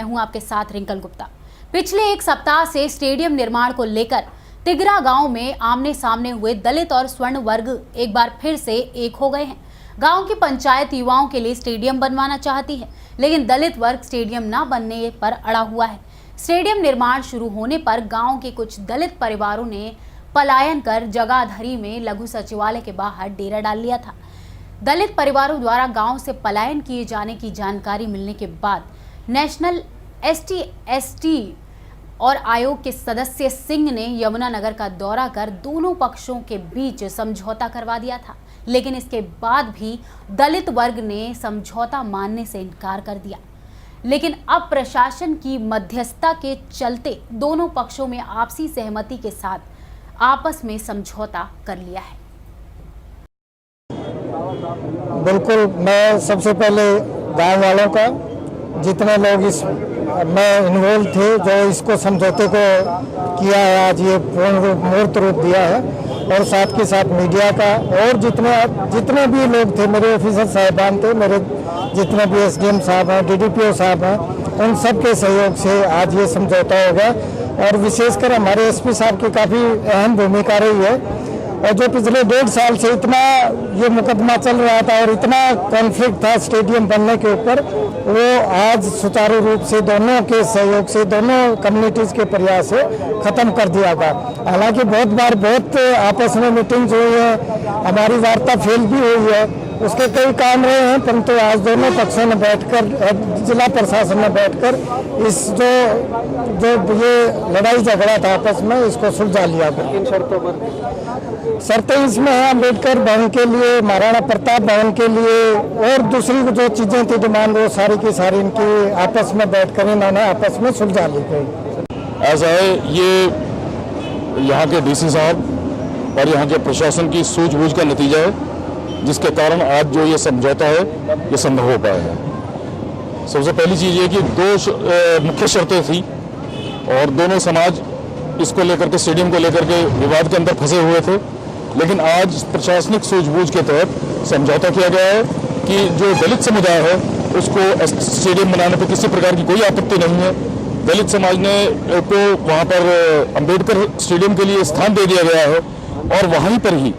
मैं हूं आपके साथ रिंकल गुप्ता। पिछले एक सप्ताह से स्टेडियम निर्माण को लेकर तिगरा गांव में आमने सामने हुए दलित और स्वर्ण वर्ग एक बार फिर से एक हो गए हैं। गांव की पंचायत युवाओं के लिए स्टेडियम बनवाना चाहती है, लेकिन दलित वर्ग स्टेडियम न बनने पर अड़ा हुआ है। स्टेडियम निर्माण शुरू होने पर गांव के कुछ दलित परिवारों ने पलायन कर जगाधरी में लघु सचिवालय के बाहर डेरा डाल लिया था। दलित परिवारों द्वारा गांव से पलायन किए जाने की जानकारी मिलने के बाद नेशनल एसटी और आयोग के सदस्य सिंह ने यमुनानगर का दौरा कर दोनों पक्षों के बीच समझौता करवा दिया था, लेकिन इसके बाद भी दलित वर्ग ने समझौता मानने से इनकार कर दिया। लेकिन अब प्रशासन की मध्यस्थता के चलते दोनों पक्षों में आपसी सहमति के साथ आपस में समझौता कर लिया है। बिल्कुल, मैं सबसे पहले गांव वालों का, जितने लोग इस में इन्वॉल्व थे, जो इसको समझौते को किया है, आज ये पूर्ण मूर्त रूप दिया है, और साथ के साथ मीडिया का और जितने भी लोग थे, मेरे ऑफिसर साहिबान थे, मेरे जितने भी एसडीएम साहब हैं, डीडीपीओ साहब हैं, उन सब के सहयोग से आज ये समझौता होगा। और विशेषकर हमारे एसपी साहब की काफ़ी अहम भूमिका रही है। और जो पिछले 1.5 साल से इतना ये मुकदमा चल रहा था और इतना कॉन्फ्लिक्ट था स्टेडियम बनने के ऊपर, वो आज सुचारू रूप से दोनों के सहयोग से, दोनों कम्युनिटीज़ के प्रयास से ख़त्म कर दिया गया। हालांकि बहुत आपस में मीटिंग्स हुई है, हमारी वार्ता फेल भी हुई है, उसके कई काम रहे हैं, परंतु आज दोनों पक्षों ने बैठकर, जिला प्रशासन ने बैठकर इस जो ये लड़ाई झगड़ा था आपस में, इसको सुलझा लिया गया। इन शर्तों पर शर्तें इसमें हैं, अम्बेडकर भवन के लिए, महाराणा प्रताप भवन के लिए और दूसरी जो चीज़ें थी डिमांड, वो सारी की सारी इनकी आपस में बैठकर इन्होंने आपस में सुलझा ली गई। ऐसा है, ये यहाँ के डीसी साहब और यहाँ के प्रशासन की सूझबूझ का नतीजा है, जिसके कारण आज जो ये समझौता है ये संभव हो पाया है। सबसे पहली चीज़ ये कि 2 मुख्य शर्तें थी और दोनों समाज इसको लेकर के, स्टेडियम को लेकर के विवाद के अंदर फंसे हुए थे, लेकिन आज प्रशासनिक सूझबूझ के तहत समझौता किया गया है कि जो दलित समुदाय है उसको स्टेडियम बनाने पर किसी प्रकार की कोई आपत्ति नहीं है। दलित समाज ने को वहाँ पर अम्बेडकर स्टेडियम के लिए स्थान दे दिया गया है और वहीं पर ही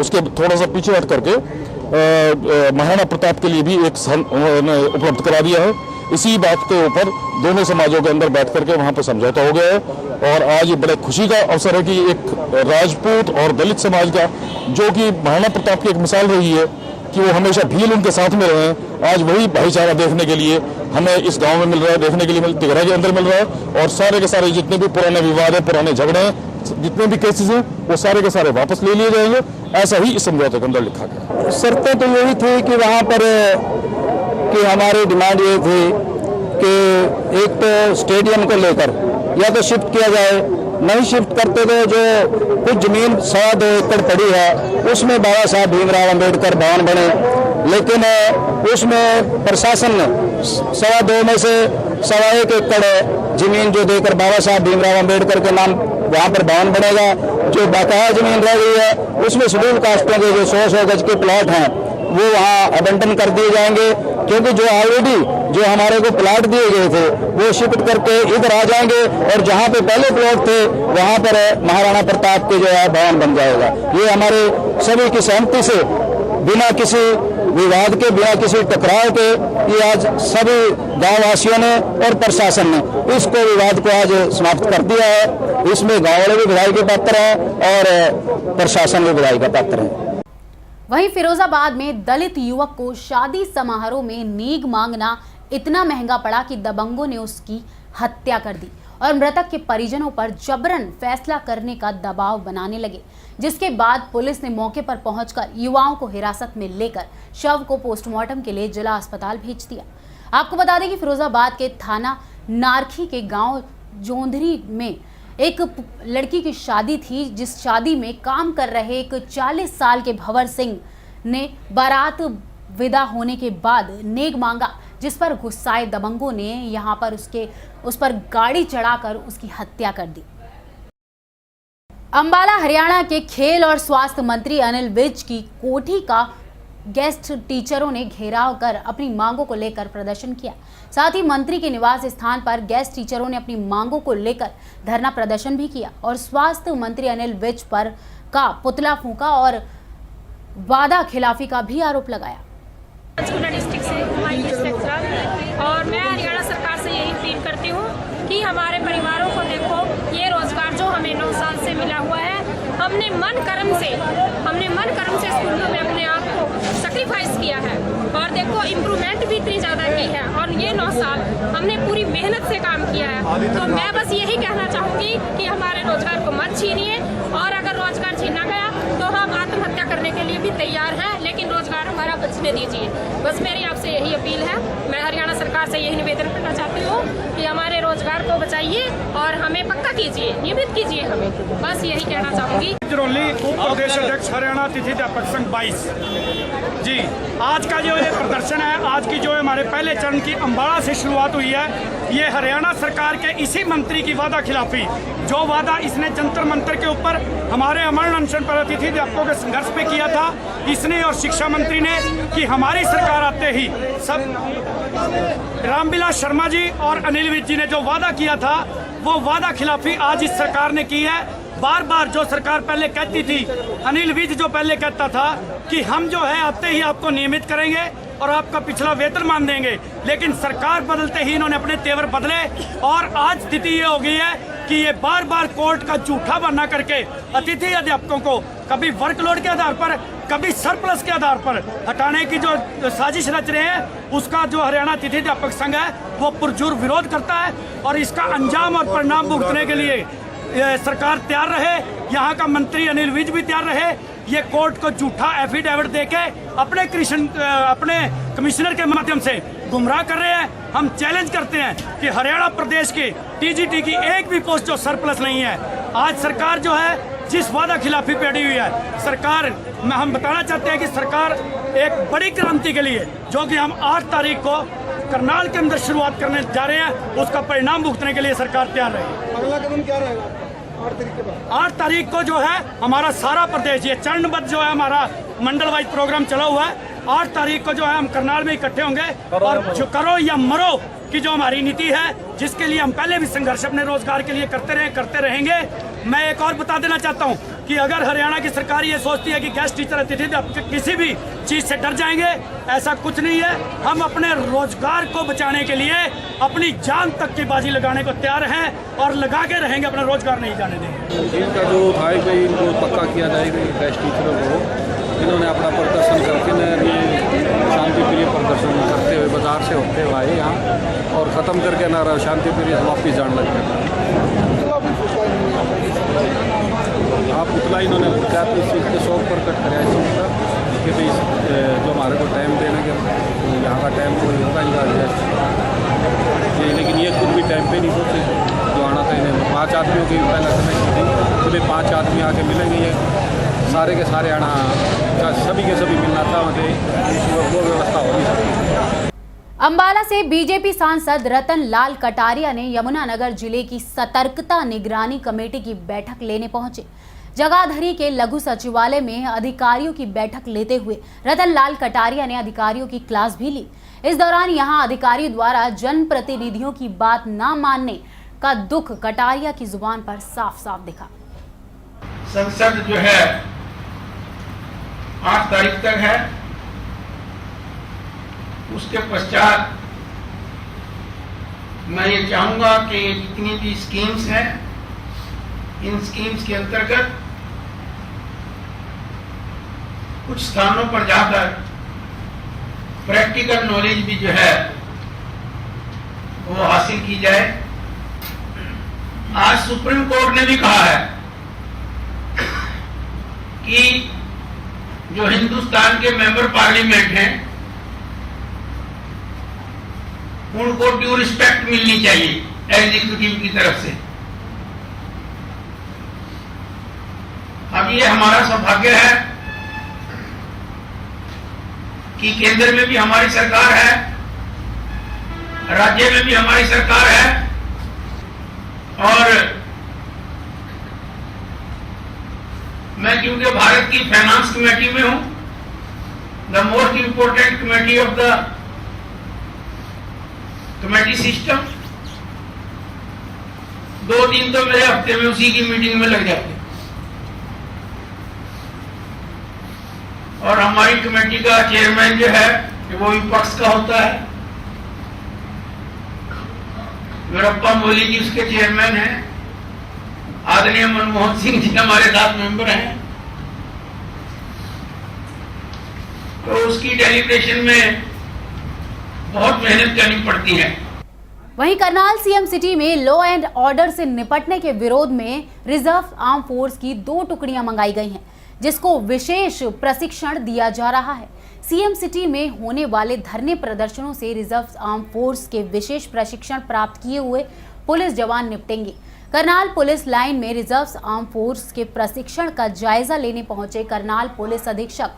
उसके थोड़ा सा पीछे हट करके महाराणा प्रताप के लिए भी एक स्थान उपलब्ध करा दिया है। इसी बात के ऊपर दोनों समाजों के अंदर बैठ करके वहाँ पर समझौता हो गया है और आज ये बड़े खुशी का अवसर है कि एक राजपूत और दलित समाज का, जो कि महाराणा प्रताप की एक मिसाल रही है कि वो हमेशा भील उनके साथ में रहे हैं, आज वही भाईचारा देखने के लिए हमें इस गांव में मिल रहा है, देखने के लिए तिगरा के अंदर मिल रहा है। और सारे के सारे जितने भी पुराने विवाद है, पुराने झगड़े हैं, जितने भी केसेस हैं, वो सारे के सारे वापस ले लिए जाएंगे। ऐसा ही इस समझौते के अंदर लिखा गया। शर्तें तो यही थी कि वहाँ पर कि हमारी डिमांड ये थी कि एक तो स्टेडियम को लेकर या तो शिफ्ट किया जाए, नहीं शिफ्ट करते तो जो कुछ जमीन 1.25 एकड़ पड़ी है उसमें बाबा साहब भीमराव अम्बेडकर भवन बने, लेकिन उसमें प्रशासन ने 2.25 में से 1.25 एकड़ जमीन जो देकर बाबा साहब भीमराव अम्बेडकर के नाम वहाँ पर भवन बनेगा। जो बकाया जमीन रह गई है उसमें शेड्यूल कास्टों के जो 100 गज के प्लॉट हैं वो वहाँ आवंटन कर दिए जाएंगे, क्योंकि जो ऑलरेडी जो हमारे को प्लॉट दिए गए थे वो शिफ्ट करके इधर आ जाएंगे और जहाँ पे पहले प्लॉट थे वहाँ पर महाराणा प्रताप के जो है भवन बन जाएगा। ये हमारे सभी की सहमति से, बिना किसी विवाद के, बिना किसी टकराव के, ये आज सभी गाँव वासियों ने और प्रशासन ने इसको विवाद को आज समाप्त कर दिया है। इसमें गाँव वाले भी बधाई के पात्र हैं और प्रशासन भी बधाई का पात्र है। वहीं फिरोजाबाद में दलित युवक को शादी समारोह में नींग मांगना इतना महंगा पड़ा कि दबंगों ने उसकी हत्या कर दी और मृतक के परिजनों पर जबरन फैसला करने का दबाव बनाने लगे, जिसके बाद पुलिस ने मौके पर पहुंचकर युवाओं को हिरासत में लेकर शव को पोस्टमार्टम के लिए जिला अस्पताल भेज दिया। आपको बता दें कि फिरोजाबाद के थाना नारखी के गांव जोंधरी में एक लड़की की शादी थी, जिस शादी में काम कर रहे एक 40 साल के भंवर सिंह ने बारात विदा होने के बाद नेग मांगा, जिस पर गुस्साए दबंगों ने यहां पर उस पर गाड़ी चढ़ाकर उसकी हत्या कर दी। अंबाला हरियाणा के खेल और स्वास्थ्य मंत्री अनिल विज की कोठी का गेस्ट टीचरों ने घेराव कर अपनी मांगों को लेकर प्रदर्शन किया। साथ ही मंत्री के निवास स्थान पर गेस्ट टीचरों ने अपनी मांगों को लेकर धरना प्रदर्शन भी किया और स्वास्थ्य मंत्री अनिल विज पर का पुतला फूंका और वादा खिलाफी का भी आरोप लगाया। पंचकुला डिस्ट्रिक्ट से और मैं हरियाणा सरकार से यही अपील करती हूँ कि हमारे परिवारों को देखो, ये रोजगार जो हमें 9 साल से मिला हुआ है, हमने मन कर्म से स्कूलों में अपने आप को सेक्रीफाइस किया है और देखो इम्प्रूवमेंट भी इतनी ज़्यादा की है और ये 9 साल हमने पूरी मेहनत से काम किया है। तो मैं बस यही कहना चाहूँगी कि हमारे रोजगार को मत छीनिए और अगर रोजगार छीना गया तो हम आत्महत्या करने के लिए भी तैयार हैं, लेकिन रोजगार हमारा बचने दीजिए। बस मेरी आपसे यही अपील है। मैं हरियाणा सरकार से यही निवेदन करना चाहती हूँ कि हमारे रोजगार को बचाइए और हमें पक्का कीजिए, नियमित कीजिए हमें, बस यही कहना चाहूँगी। जरौली उप प्रदेश अध्यक्ष हरियाणा अतिथि अध्यापक संघ 22 जी, आज का जो ये प्रदर्शन है, आज की जो हमारे पहले चरण की अम्बाड़ा से शुरुआत हुई है, ये हरियाणा सरकार के इसी मंत्री की वादा खिलाफी, जो वादा इसने जंतर मंतर के ऊपर हमारे अमर अनशन पर अतिथि अध्यापकों के संघर्ष पे किया था, इसने और शिक्षा मंत्री ने कि हमारी सरकार आते ही सब रामविलास शर्मा जी और अनिल विज जी ने जो वादा किया था, वो वादा खिलाफी आज इस सरकार ने की है। बार बार जो सरकार पहले कहती थी, अनिल विज जो पहले कहता था कि हम जो है आते ही आपको नियमित करेंगे और आपका पिछला वेतन मान देंगे, लेकिन सरकार बदलते ही इन्होंने अपने तेवर बदले और आज स्थिति ये हो गई है कि ये बार बार कोर्ट का झूठा बहाना करके अतिथि अध्यापकों को कभी वर्कलोड के आधार पर, कभी सरप्लस के आधार पर हटाने की जो साजिश रच रहे हैं, उसका जो हरियाणा अतिथि अध्यापक संघ है वो पुरजोर विरोध करता है और इसका अंजाम और परिणाम भुगतने के लिए सरकार तैयार रहे, यहाँ का मंत्री अनिल विज भी तैयार रहे। ये कोर्ट को झूठा एफिडेविट देके अपने कमिश्नर के माध्यम से गुमराह कर रहे हैं। हम चैलेंज करते हैं कि हरियाणा प्रदेश की टीजीटी की एक भी पोस्ट जो सरप्लस नहीं है, आज सरकार जो है जिस वादा खिलाफी पे अड़ी हुई है, सरकार में हम बताना चाहते हैं कि सरकार एक बड़ी क्रांति के लिए, जो कि हम 8 तारीख को करनाल के अंदर शुरुआत करने जा रहे हैं, उसका परिणाम भुगतने के लिए सरकार तैयार रहेगी। अगला कदम क्या रहेगा 8 तारीख के बाद? 8 तारीख को जो है हमारा सारा प्रदेश, ये चरणबद्ध जो है हमारा मंडल वाइज प्रोग्राम चला हुआ है। 8 तारीख को जो है हम करनाल में इकट्ठे होंगे और जो करो या मरो की जो हमारी नीति है, जिसके लिए हम पहले भी संघर्ष अपने रोजगार के लिए करते रहेंगे। मैं एक और बता देना चाहता हूं कि अगर हरियाणा की सरकार ये सोचती है कि गेस्ट टीचर अतिथि किसी भी चीज से डर जाएंगे, ऐसा कुछ नहीं है। हम अपने रोजगार को बचाने के लिए अपनी जान तक की बाजी लगाने को तैयार हैं और लगा के रहेंगे, अपना रोजगार नहीं जाने देंगे। इनका जो था कि इनको पक्का किया जाएगा गेस्ट टीचरों को, इन्होंने अपना प्रदर्शन करके शांति प्रिय प्रदर्शन करते हुए बाजार से होते हुए आए यहाँ और ख़त्म करके ना शांति प्रिय वापस जाने लगे। हाँ, पुतला इन्होंने क्या इस चीज़ के शौक पर कट कराया इस चीज़ का कि भाई जो हमारे को टाइम देने के यहाँ का टाइम कोई होगा इनका, लेकिन ये खुद भी टाइम पे नहीं सोचे जो आना था। इन्हें 5 आदमियों की पहले समय की थी, तो भाई 5 आदमी आके मिलेंगे, ये सारे के सारे आना सभी के सभी मिलना था, मतलब वो व्यवस्था हो नहीं सकती। अंबाला से बीजेपी सांसद रतन लाल कटारिया ने यमुनानगर जिले की सतर्कता निगरानी कमेटी की बैठक लेने पहुंचे। जगाधरी के लघु सचिवालय में अधिकारियों की बैठक लेते हुए रतन लाल कटारिया ने अधिकारियों की क्लास भी ली। इस दौरान यहां अधिकारियों द्वारा जनप्रतिनिधियों की बात न मानने का दुख कटारिया की जुबान पर साफ साफ दिखा। संसद जो है 8 तारीख तक है, उसके पश्चात मैं ये चाहूंगा कि जितनी भी स्कीम्स हैं, इन स्कीम्स के अंतर्गत कुछ स्थानों पर जाकर प्रैक्टिकल नॉलेज भी जो है वो हासिल की जाए। आज सुप्रीम कोर्ट ने भी कहा है कि जो हिंदुस्तान के मेंबर पार्लियामेंट हैं उनको ड्यू रिस्पेक्ट मिलनी चाहिए एग्जीक्यूटिव की तरफ से। अब ये हमारा सौभाग्य है कि केंद्र में भी हमारी सरकार है, राज्य में भी हमारी सरकार है और मैं क्योंकि भारत की फाइनेंस कमेटी में हूं, the most important committee of the committee system. 2 दिन तो मेरे हफ्ते में उसी की मीटिंग में लग जाते, और हमारी कमेटी का चेयरमैन जो है वो विपक्ष का होता है। वीरप्पा मोइली जी उसके चेयरमैन हैं, आदरणीय मनमोहन सिंह जी हमारे साथ मेंबर हैं, तो उसकी डेलीब्रेशन में बहुत मेहनत करनी पड़ती है। वहीं करनाल सीएम सिटी में लॉ एंड ऑर्डर से निपटने के विरोध में रिजर्व आर्म फोर्स की 2 टुकड़ियां मंगाई गई हैं, जिसको विशेष प्रशिक्षण दिया जा रहा है। सीएम सिटी में होने वाले धरने प्रदर्शनों से रिजर्व आर्म फोर्स के विशेष प्रशिक्षण प्राप्त किए हुए पुलिस जवान निपटेंगे। करनाल पुलिस लाइन में रिजर्व आर्म फोर्स के प्रशिक्षण का जायजा लेने पहुंचे करनाल पुलिस अधीक्षक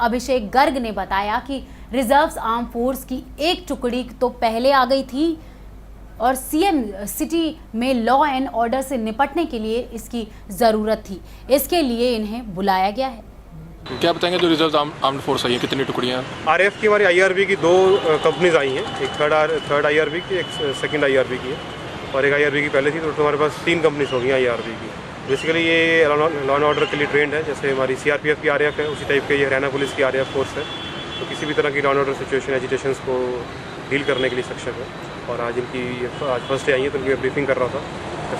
अभिषेक गर्ग ने बताया कि रिजर्व आर्म फोर्स की 1 टुकड़ी तो पहले आ गई थी और सीएम सिटी में लॉ एंड ऑर्डर से निपटने के लिए इसकी ज़रूरत थी, इसके लिए इन्हें बुलाया गया है। क्या बताएंगे जो रिजर्व आर्म्ड फोर्स आई है, कितनी टुकड़ियाँ? आरएएफ की हमारी आईआरबी की 2 कंपनीज आई हैं, एक थर्ड आईआरबी की, एक सेकंड आईआरबी की है, और एक आईआरबी की पहले थी, तो हमारे पास 3 कंपनीज हो गई आईआरबी की। बेसिकली ये लॉ एंड ऑर्डर के लिए ट्रेंड है, जैसे हमारी सीआरपीएफ की आरएएफ है, उसी टाइप के ये हरियाणा पुलिस की आरएएफ फोर्स है। तो किसी भी तरह की law and order situation agitations को डील करने के लिए सक्षम है। और आज आज फर्स्ट डे आई है, तो उनकी ब्रीफिंग कर रहा था,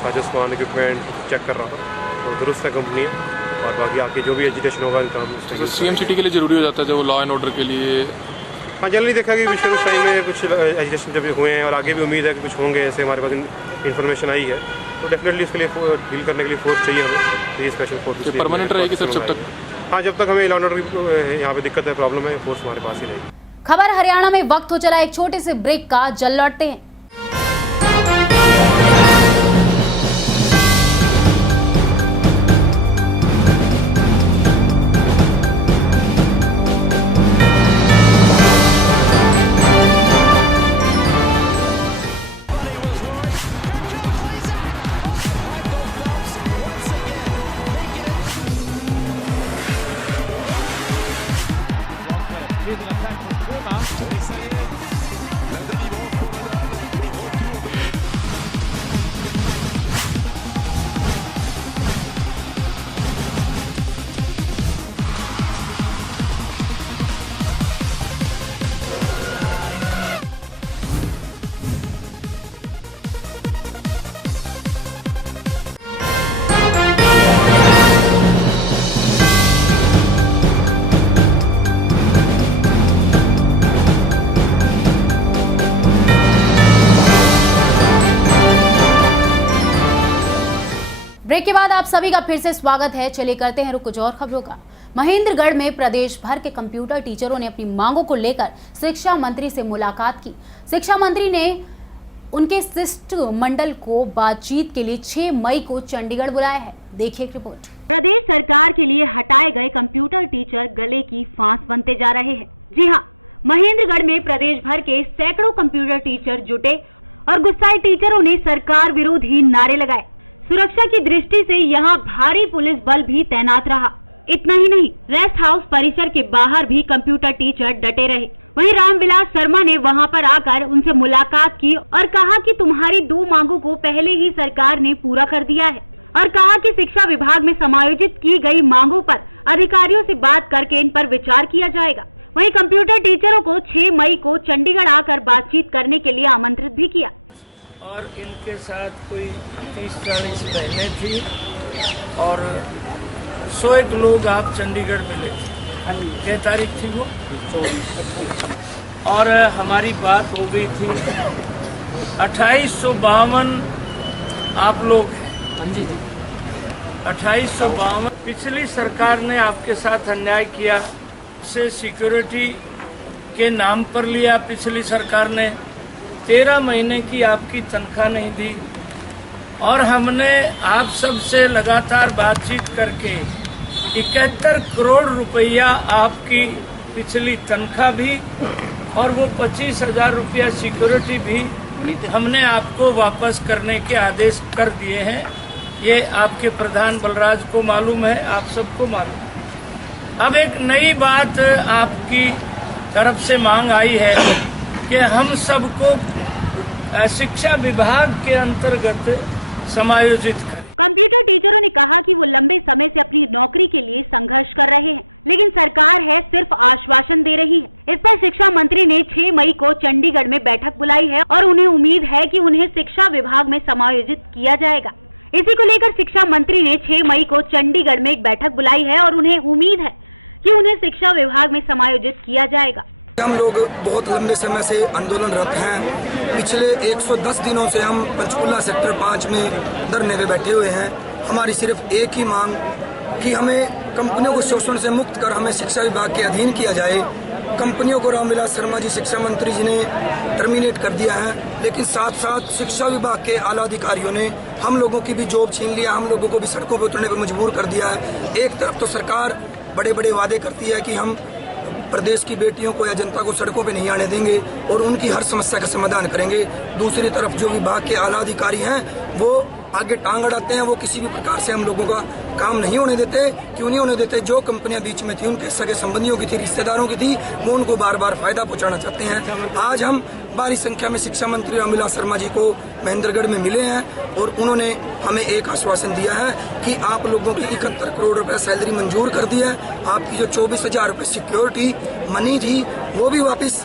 साजस सामान इक्विपमेंट चेक कर रहा था, तो दुरुस्त है कंपनी है, और बाकी आके जो भी एजिटेशन होगा इनका सीएम सिटी के लिए जरूरी हो जाता है जब लॉ एंड ऑर्डर के लिए। हाँ, जल्दी देखा कि पिछले कुछ टाइम में कुछ एजिटेशन जब हुए हैं, और आगे भी उम्मीद है कि कुछ होंगे, ऐसे हमारे पास इन्फॉर्मेशन आई है, तो डेफिनेटली उसके लिए डील करने के लिए फोर्स चाहिए हमें, तो ये स्पेशल फोर्स परमानेंट रहेगी सर जब तक? हाँ, जब तक हमें लॉ एंड ऑर्डर की यहाँ पे दिक्कत है, प्रॉब्लम है, फोर्स हमारे पास ही रहेगी। खबर हरियाणा में वक्त हो चला एक छोटे से ब्रेक का, जल लौटते हैं। ब्रेक के बाद आप सभी का फिर से स्वागत है। चलिए करते हैं रुख कुछ और खबरों का। महेंद्रगढ़ में प्रदेश भर के कंप्यूटर टीचरों ने अपनी मांगों को लेकर शिक्षा मंत्री से मुलाकात की। शिक्षा मंत्री ने उनके शिष्टमंडल को बातचीत के लिए 6 मई को चंडीगढ़ बुलाया है। देखिए एक रिपोर्ट। प्रदेश सरकार के लिए हटाए गए कंप्यूटर टीचर गले की फांस बनते जा रहे हैं। जी हां, महेंद्रगढ़ में प्रदेश भर के सैकड़ों कंप्यूटर टीचर जुटे और गुस्साए टीचरों ने सरकार विरोधी नारे लगाए। सुरक्षा की दृष्टि से यहां भारी पुलिस बल भी तैनात रहा। इतना ही नहीं, रेस्ट हाउस परिसर के बाहर भी कंप्यूटर टीचर डटे रहे। वहीं रामविलास शर्मा ने वहां पर आकर उनसे मुलाकात की और कहा कि तुम्हारी 2 मांगों को पहले ही सरकार ने पूरा कर दिया है, और कहा कि शिक्षा विभाग में समायोजित की गई मांगों पर अधिकारियों से बात करके इन पर विचार किया जाएगा। वहीं कंप्यूटर टीचरों को 6 मई को चंडीगढ़ आकर बातचीत करने के लिए आमंत्रित भी किया। और इनके साथ कोई 30-40 बहनें थी और 100 लोग आप चंडीगढ़ मिले थे। क्या तारीख थी वो? 24। और हमारी बात हो गई थी 2852 आप लोग हैं। जी 2852। पिछली सरकार ने आपके साथ अन्याय किया, से सिक्योरिटी के नाम पर लिया। पिछली सरकार ने 13 महीने की आपकी तनख्वाह नहीं दी, और हमने आप सब से लगातार बातचीत करके 71 करोड़ रुपया आपकी पिछली तनख्वाह भी और वो 25,000 रुपया सिक्योरिटी भी हमने आपको वापस करने के आदेश कर दिए हैं। ये आपके प्रधान बलराज को मालूम है, आप सबको मालूम है। अब एक नई बात आपकी तरफ से मांग आई है कि हम सबको शिक्षा विभाग के अंतर्गत समायोजित करें। कंप्यूटर टीचरों ने कहा कि वो लंबे समय से अपनी नौकरी के लिए संघर्ष कर रहे हैं, लेकिन सरकार है सिर्फ आश्वासन दे रही है। इस पर शिक्षा मंत्री ने 6 मई को चंडीगढ़ में बैठक बुलाई है और उन्हें उम्मीद है कि उन्हें शिक्षा विभाग में समायोजित किया जाएगा। इसी को लेकर शिक्षा मंत्री ने 6 मई को चंडीगढ़ में एक बैठक बुलाई है और उन्हें उम्मीद है कि उन्हें शिक्षा विभाग में समायोजित किया जाएगा। हम लोग बहुत लंबे समय से आंदोलनरत हैं। पिछले 110 दिनों से हम पंचकुला सेक्टर 5 में धरने पे बैठे हुए हैं। हमारी सिर्फ एक ही मांग कि हमें कंपनियों को शोषण से मुक्त कर हमें शिक्षा विभाग के अधीन किया जाए। कंपनियों को रामविलास शर्मा जी शिक्षा मंत्री जी ने टर्मिनेट कर दिया है, लेकिन साथ साथ शिक्षा विभाग के आला अधिकारियों ने हम लोगों की भी जॉब छीन लिया, हम लोगों को भी सड़कों पर उतरने पर मजबूर कर दिया है। एक तरफ तो सरकार बड़े बड़े वादे करती है कि हम प्रदेश की बेटियों को या जनता को सड़कों पे नहीं आने देंगे और उनकी हर समस्या का समाधान करेंगे। दूसरी तरफ जो विभाग के आला अधिकारी हैं वो आगे टांग अड़ाते हैं, वो किसी भी प्रकार से हम लोगों का काम नहीं होने देते। क्यों नहीं होने देते? जो कंपनियां बीच में थी, उनके सगे संबंधियों की थी, रिश्तेदारों की थी, वो उनको बार बार फायदा पहुंचाना चाहते हैं। आज हम भारी संख्या में शिक्षा मंत्री रामविलास शर्मा जी को महेंद्रगढ़ में मिले हैं और उन्होंने हमें एक आश्वासन दिया है कि आप लोगों की 71 करोड़ रुपए सैलरी मंजूर कर दी है। आपकी जो 24,000 रुपए सिक्योरिटी मनी थी वो भी वापस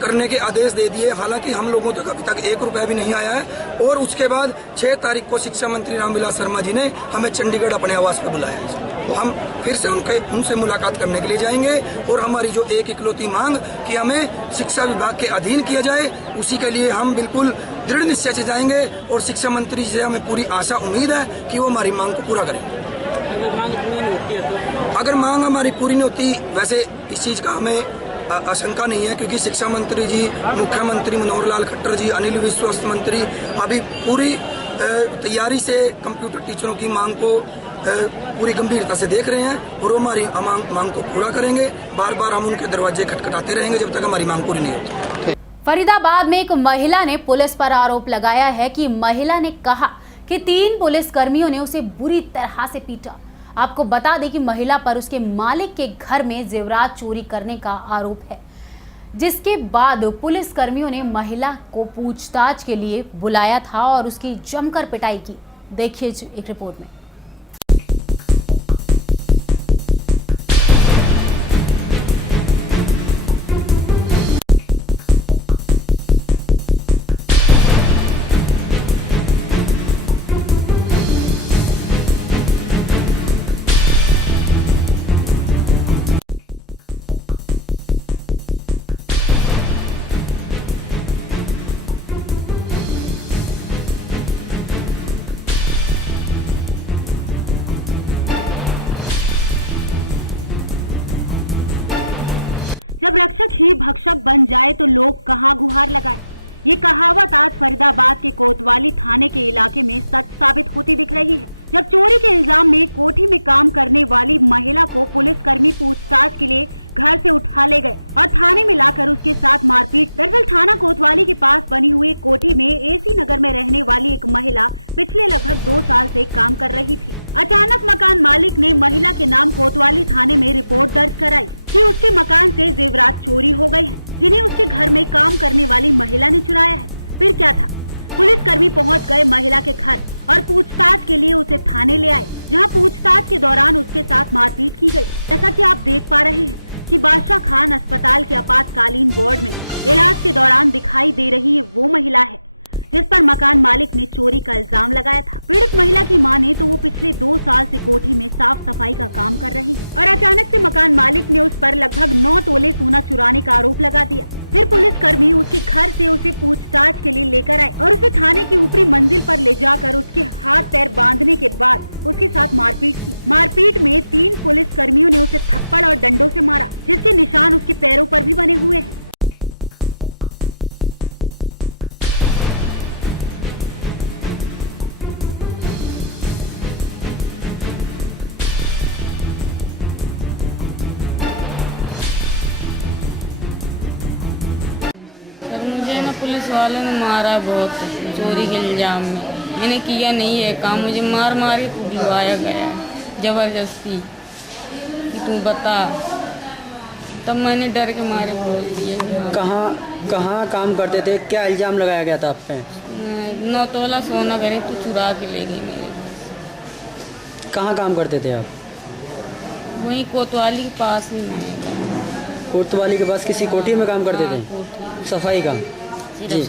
करने के आदेश दे दिए। हालांकि हम लोगों तक अभी तक 1 रुपया भी नहीं आया है। और उसके बाद 6 तारीख को शिक्षा मंत्री रामविलास शर्मा जी ने हमें चंडीगढ़ अपने आवास पर बुलाया है। तो हम फिर से उनसे मुलाकात करने के लिए जाएंगे और हमारी जो एक इकलौती मांग कि हमें शिक्षा विभाग के अधीन किया जाए, उसी के लिए हम बिल्कुल दृढ़ निश्चय से जाएंगे और शिक्षा मंत्री से हमें पूरी आशा उम्मीद है कि वो हमारी मांग को पूरा करेंगे। अगर मांग हमारी पूरी नहीं होती, वैसे इस चीज का हमें आशंका नहीं है, क्योंकि शिक्षा मंत्री जी, मुख्यमंत्री मनोहर लाल खट्टर जी, अनिल विज स्वास्थ्य मंत्री अभी पूरी तैयारी से कंप्यूटर टीचरों की मांग को पूरी गंभीरता से देख रहे हैं और वो हमारी मांग को पूरा करेंगे। बार बार हम उनके दरवाजे खटखटाते रहेंगे जब तक हमारी मांग पूरी नहीं होती। फरीदाबाद में एक महिला ने पुलिस पर आरोप लगाया है कि महिला ने कहा कि 3 पुलिस कर्मियों ने उसे बुरी तरह से पीटा। आपको बता दें कि महिला पर उसके मालिक के घर में जेवरात चोरी करने का आरोप है, जिसके बाद पुलिस कर्मियों ने महिला को पूछताछ के लिए बुलाया था और उसकी जमकर पिटाई की। देखिए एक रिपोर्ट में। जब रक्षक ही भक्षक बन जाए तो लोग कहाँ गुहार लगाए। ये कहावत आज फरीदाबाद के कोतवाली थाने के इलाके में सच साबित होती दिख रही है, जब चोरी के इल्जाम में कोठी में काम करने वाली महिला को पुलिसकर्मी पूछताछ के लिए घर से उठा ले गए और थाने में लाकर उसके साथ मारपीट। दरअसल थाना कोतवाली के पास बनी हुई कोठी में एसी नगर में रहने वाली एक महिला पिछले लगभग 2 साल से काम कर रही थी। अचानक मकान मालिक ने महिला के नाम कोतवाली थाने में रिपोर्ट दर्ज कराई कि उसके मकान से जेवरात चोरी हो गए हैं, जिन्हें उसके घर में काम करने वाली महिला ने चुराया है। फिर क्या था, पुलिसकर्मी पहुंच गए महिला के घर और पूछताछ के लिए उसे थाने ले आए, जहां पूछताछ के दौरान उसके साथ मारपीट की गई। जैसा कि आप देख पा रहे हैं कि बादशाह खान अस्पताल के आपातकालीन वार्ड में इलाज के दौरान दिखाई दे रही वो महिला है जिस पर मकान मालिक ने चोरी का इल्जाम लगाया था। पीड़ित महिला की माने तो वो पिछले 2 साल से कोठी में साफ सफाई का काम कर रही है और अचानक से मकान मालिक ने उस पर लगभग 9 तोले सोना चुराने का आरोप लगा दिया। फिर पुलिसकर्मी उसके घर से उसे पूछताछ के लिए लेकर आए और उसे थाने की ऊपरी मंजिल पर ले जाकर उसके हाथ पैर बांधने के बाद उसके साथ मारपीट की। मारपीट में 3 पुलिसकर्मियों ने उसे थप्पड़ और डंडों से मारा, जिसके निशान उसके पैरों पर भी बने हुए हैं। पुलिस वालों ने मारा बहुत, चोरी के इल्जाम में। मैंने किया नहीं है काम, मुझे मार मार के बुलवाया गया जबरदस्ती। तू बता। तब मैंने डर के मारे बोल दिया कि हाँ। कहाँ काम करते थे, क्या इल्ज़ाम लगाया गया था आप पे? 9 तोला सोना करे तू चुरा के ले गई मेरे घर से। कहाँ काम करते थे आप? वहीं कोतवाली के पास ही मैं। कोतवाली के पास किसी कोठी में काम करते थे? कोठी सफाई का? जी।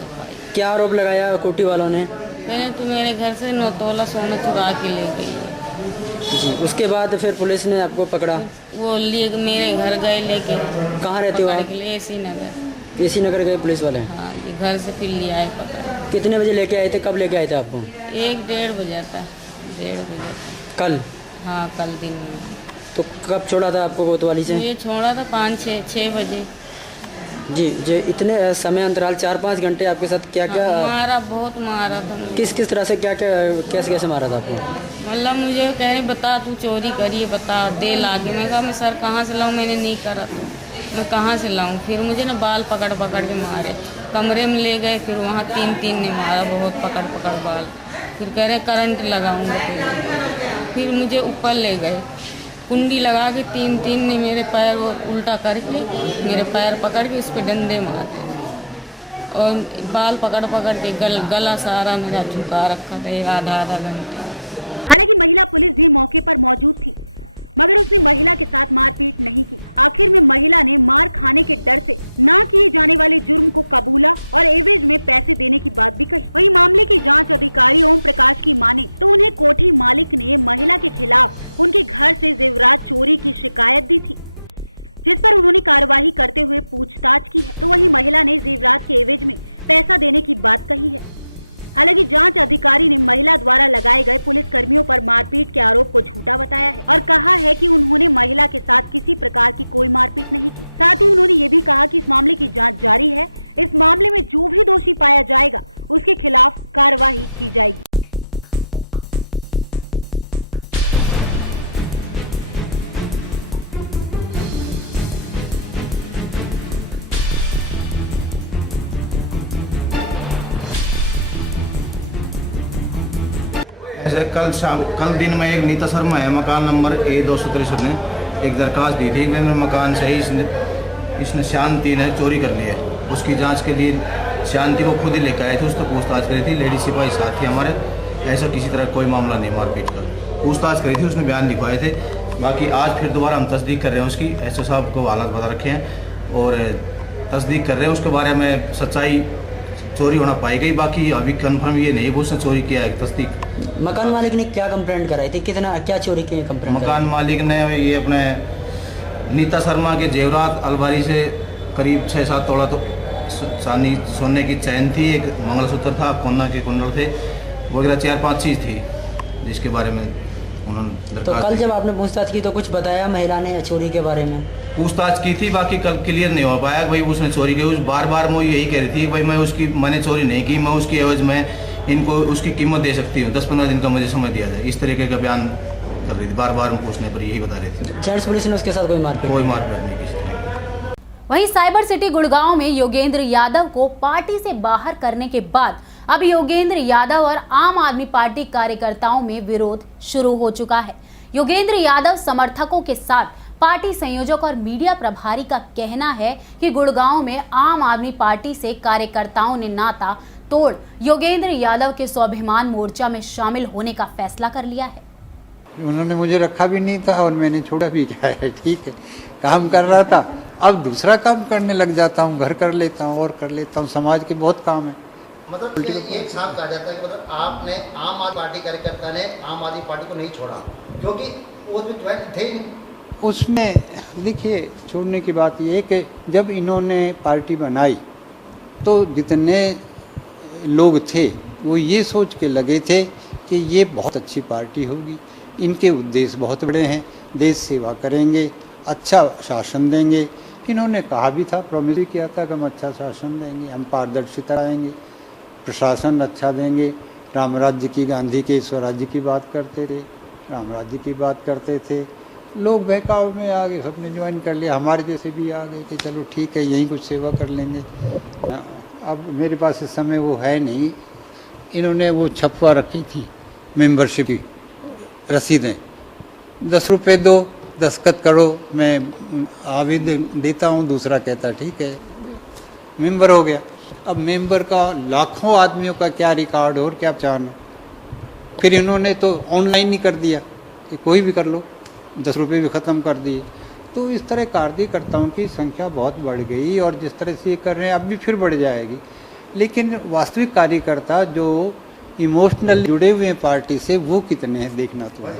क्या आरोप लगाया कोठी वालों ने? मैंने तू मेरे घर से 9 तोला सोना चुरा के ले गई है। जी। उसके बाद फिर पुलिस ने आपको पकड़ा? वो लिए मेरे घर गए लेके। कहाँ रहते हो आप? एसी नगर। एसी नगर गए पुलिस वाले? हाँ, ये घर से फिर ले आए पकड़। कितने बजे लेके आए थे, कब लेके आए थे आपको? 1-1:30 बजे था। 1:30 बजे कल? हाँ, कल दिन में। तो कब छोड़ा था आपको कोतवाली से? ये छोड़ा था 5-6 बजे। जी। इतने समय अंतराल 4-5 घंटे आपके साथ क्या क्या? मारा, बहुत मारा था मुझे। किस तरह से, क्या क्या, कैसे मारा था आपको? मतलब मुझे कह रहे बता तू चोरी करी है, बता दे लाके। मैं कहा मैं सर कहाँ से लाऊं, मैंने नहीं करा तो मैं कहाँ से लाऊं। फिर मुझे ना बाल पकड़ के मारे, कमरे में ले गए। फिर वहाँ 3 ने मारा, बहुत पकड़ बाल। फिर कह रहे करंट लगाऊंगा तुझे। फिर मुझे ऊपर ले गए, कुंडी लगा के 3 ने मेरे पैर वो उल्टा करके मेरे पैर पकड़ के उस पर डंडे मारे और बाल पकड़ के गला सारा मेरा झुका रखा था आधा घंटे। हालांकि महिला पुलिस भी मौके पर मौजूद थी, मगर उसने महिला के साथ मारपीट नहीं की। आखिर में महिला ने मार खाने के डर से ना किए जाने वाले जुर्म को कबूला और एवज में पैसे देने की बात भी कही। वहीं मामले की जांच अधिकारी ओम प्रकाश की माने तो उन्हें कोठी मालिक ने महिला के खिलाफ उनके घर से जेवरात चोरी की शिकायत दी थी, जिस पर उन्होंने कार्रवाई करते हुए पूछताछ की है। तो वहीं महिला ने जेवरात के एवज में पैसा देने की बात कही है। हालांकि जांच अधिकारी ने महिला द्वारा लगाए गए पुलिस कर्मियों पर मारपीट के आरोप को झूठा बताया है और कहा है कि उन्होंने महिला के साथ किसी प्रकार की कोई मारपीट नहीं की। साथ ही उन्होंने ये भी कहा कि इस मामले की जांच जारी है। इस मामले में जो भी दोषी पाया जाएगा उसके खिलाफ कार्रवाई की जाएगी। ऐसे कल दिन में एक नीता शर्मा है, मकान नंबर A263 ने एक दरखास्त दी थी। मैंने मकान से ही इसने शांति ने चोरी कर ली है। उसकी जांच के लिए शांति को खुद ही लेकर आए थे, उसको पूछताछ करी थी। लेडी सिपाही साथ ही हमारे, ऐसा किसी तरह कोई मामला नहीं मारपीट का। पूछताछ करी थी, उसने बयान लिखवाए थे। बाकी आज फिर दोबारा हम तस्दीक कर रहे हैं उसकी। एसओ साहब को हालात बता रखे हैं और तस्दीक कर रहे हैं उसके बारे में, सच्चाई चोरी होना पाई गई। बाकी अभी कंफर्म ये नहीं कि उसने चोरी किया है। तस्दीक मकान मालिक ने क्या कंप्लेंट कराई थी, कितना क्या चोरी की कंप्लेंट? मकान मालिक ने ये अपने नीता शर्मा के जेवरात अलमारी से करीब 6-7 तोला तो सोने की चैन थी, एक मंगलसूत्र था, कोना के कुंडल थे वगैरह 4-5 चीज़ थी जिसके बारे में उन्होंने। तो कल जब आपने पूछताछ की तो कुछ बताया महिला ने चोरी के बारे में? पूछताछ की थी, बाकी कल क्लियर नहीं हो पाया भाई उसने चोरी की। उस बार वो यही कह रही थी भाई मैंने चोरी नहीं की, मैं उसकी एवज में इनको उसकी कीमत दे सकती हूँ, 10-15 दिन का मुझे समय दिया जाए। इस तरीके का बयान कर रही थी, बार पूछने पर यही बता रही थी। जेंट्स पुलिस ने उसके साथ कोई मारपीट नहीं की। वहीं साइबर सिटी गुड़गांव में योगेंद्र यादव को पार्टी से बाहर करने के बाद अब योगेंद्र यादव और आम आदमी पार्टी कार्यकर्ताओं में विरोध शुरू हो चुका है। योगेंद्र यादव समर्थकों के साथ पार्टी संयोजक और मीडिया प्रभारी का कहना है कि गुड़गांव में आम आदमी पार्टी से कार्यकर्ताओं ने नाता तोड़ योगेंद्र यादव के स्वाभिमान मोर्चा में शामिल होने का फैसला कर लिया है। उन्होंने मुझे रखा भी नहीं था और मैंने छोड़ा भी क्या है, ठीक है, काम कर रहा था, अब दूसरा काम करने लग जाता हूँ, घर कर लेता हूँ और कर लेता हूँ, समाज के बहुत काम है। मतलब एक साफ कहा जाता है कि मतलब आपने आम आदमी पार्टी कार्यकर्ता ने आम आदमी पार्टी को नहीं छोड़ा क्योंकि वो ज्वाइन थे ही। उसमें देखिए छोड़ने की बात ये है कि जब इन्होंने पार्टी बनाई तो जितने लोग थे वो ये सोच के लगे थे कि ये बहुत अच्छी पार्टी होगी, इनके उद्देश्य बहुत बड़े हैं, देश सेवा करेंगे, अच्छा शासन देंगे। इन्होंने कहा भी था, प्रॉमिस भी किया था कि हम अच्छा शासन देंगे, हम पारदर्शिता आएंगे, प्रशासन अच्छा देंगे, राम राज्य की, गांधी के स्वराज्य की बात करते थे, राम राज्य की बात करते थे। लोग बहकाव में आ गए, सबने ज्वाइन कर लिया, हमारे जैसे भी आ गए कि चलो ठीक है यहीं कुछ सेवा कर लेंगे। अब मेरे पास इस समय वो है नहीं। इन्होंने वो छपवा रखी थी मेंबरशिप की रसीदें, 10 रुपये दो दस्तखत करो, मैं आवेदन देता हूँ, दूसरा कहता ठीक है, मेंबर हो गया। अब मेंबर का लाखों आदमियों का क्या रिकॉर्ड और क्या पहचान। फिर इन्होंने तो ऑनलाइन ही कर दिया कि कोई भी कर लो, 10 रुपये भी ख़त्म कर दिए। तो इस तरह कार्यकर्ताओं की संख्या बहुत बढ़ गई और जिस तरह से ये कर रहे हैं अब भी फिर बढ़ जाएगी। लेकिन वास्तविक कार्यकर्ता जो इमोशनल जुड़े हुए हैं पार्टी से, वो कितने हैं देखना तो है।